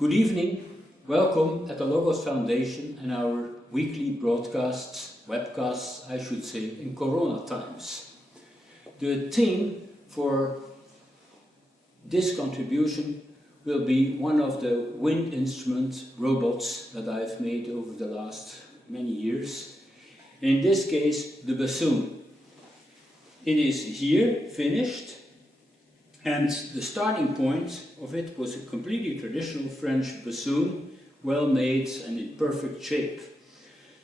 Good evening, welcome at the Logos Foundation and our weekly broadcasts, webcasts I should say, in Corona times. The theme for this contribution will be one of the wind instrument robots that I've made over the last many years. In this case, the bassoon. It is here, finished. And the starting point of it was a completely traditional French bassoon, well made and in perfect shape.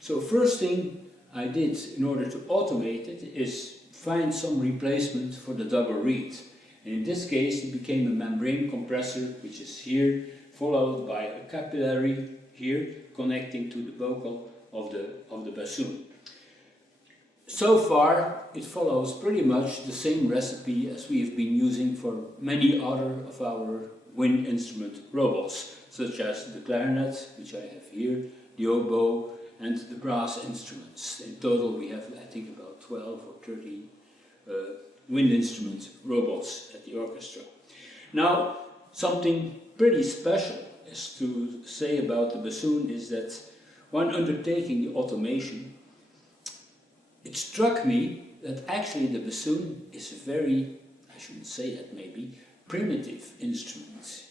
So first thing I did in order to automate it is find some replacement for the double reed. And in this case it became a membrane compressor, which is here, followed by a capillary here connecting to the vocal of the bassoon. So far, it follows pretty much the same recipe as we have been using for many other of our wind instrument robots, such as the clarinet, which I have here, the oboe, and the brass instruments. In total, we have, I think, about 12 or 13 wind instrument robots at the orchestra. Now, something pretty special is to say about the bassoon is that when undertaking the automation, it struck me that actually the bassoon is a very, I shouldn't say that maybe, primitive instrument.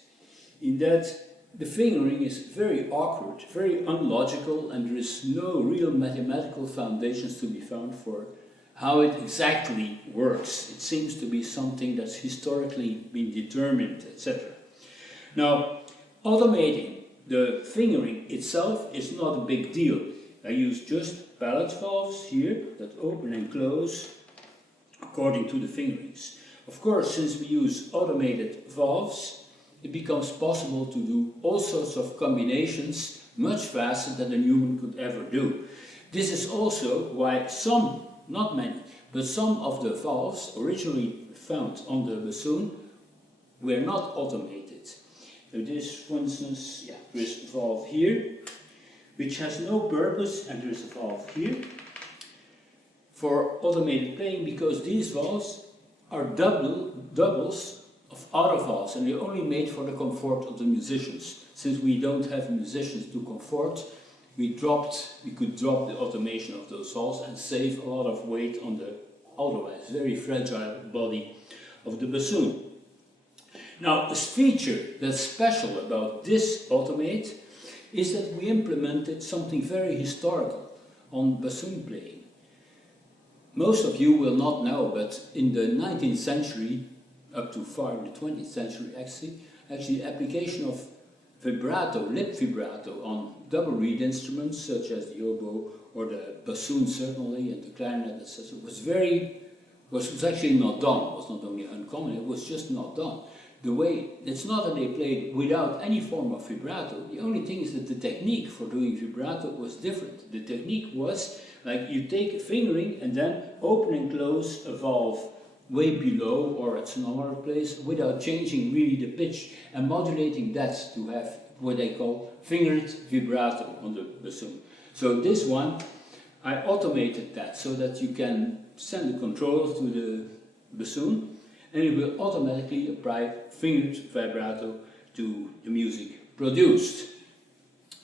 In that the fingering is very awkward, very unlogical, and there is no real mathematical foundations to be found for how it exactly works. It seems to be something that's historically been determined, etc. Now, automating the fingering itself is not a big deal. I use just pallet valves here that open and close according to the fingerings. Of course, since we use automated valves, it becomes possible to do all sorts of combinations much faster than a human could ever do. This is also why some, not many, but some of the valves originally found on the bassoon were not automated. This, for instance, there is a valve here, which has no purpose, and there is a valve here for automated playing, because these valves are doubles of other valves, and they're only made for the comfort of the musicians. Since we don't have musicians to comfort, we could drop the automation of those valves and save a lot of weight on the otherwise very fragile body of the bassoon. Now, a feature that's special about this automate is that we implemented something very historical on bassoon playing. Most of you will not know, but in the 19th century, up to far in the 20th century actually application of vibrato, lip vibrato on double reed instruments such as the oboe or the bassoon certainly, and the clarinet, etc. was actually not done. It was not only uncommon, it was just not done. The way, it's not that they played without any form of vibrato. The only thing is that the technique for doing vibrato was different. The technique was like you take a fingering and then open and close a valve way below or at some other place without changing really the pitch and modulating that to have what they call fingered vibrato on the bassoon. So this one, I automated that so that you can send the controller to the bassoon and it will automatically apply fingered vibrato to the music produced.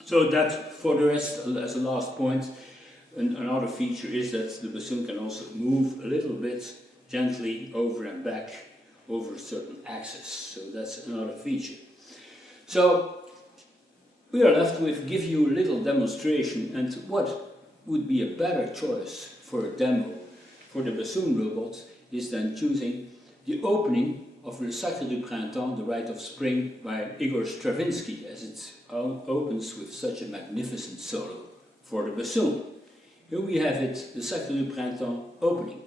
So that, for the rest, as a last point, another feature is that the bassoon can also move a little bit gently over and back over a certain axis. So that's another feature. So we are left with give you a little demonstration, and what would be a better choice for a demo for the bassoon robot is then choosing the opening of Le Sacre du Printemps, the Rite of Spring, by Igor Stravinsky, as it opens with such a magnificent solo for the bassoon. Here we have it, the Sacre du Printemps opening.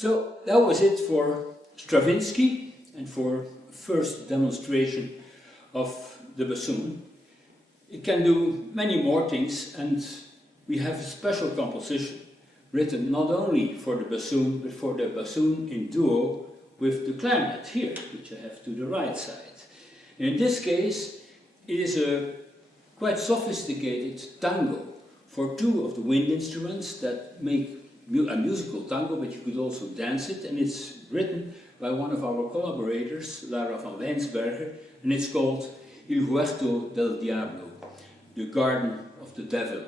So that was it for Stravinsky and for first demonstration of the bassoon. It can do many more things, and we have a special composition written not only for the bassoon, but for the bassoon in duo with the clarinet here, which I have to the right side. And in this case, it is a quite sophisticated tango for two of the wind instruments that make a musical tango, but you could also dance it, and it's written by one of our collaborators, Lara van Weinsberger, and it's called Il Huerto del Diablo, the Garden of the Devil.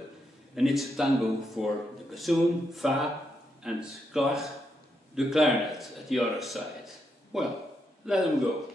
And it's a tango for the bassoon, fa, and Clark, the clarinet at the other side. Well, let them go.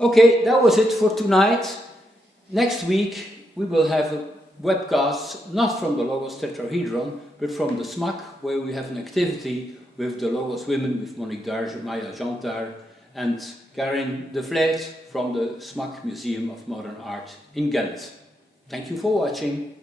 Okay, that was it for tonight. Next week we will have a webcast not from the Logos Tetrahedron, but from the SMAC, where we have an activity with the Logos women, with Monique Darge, Maya Jantar, and Karin de Vleet from the SMAC Museum of Modern Art in Ghent. Thank you for watching.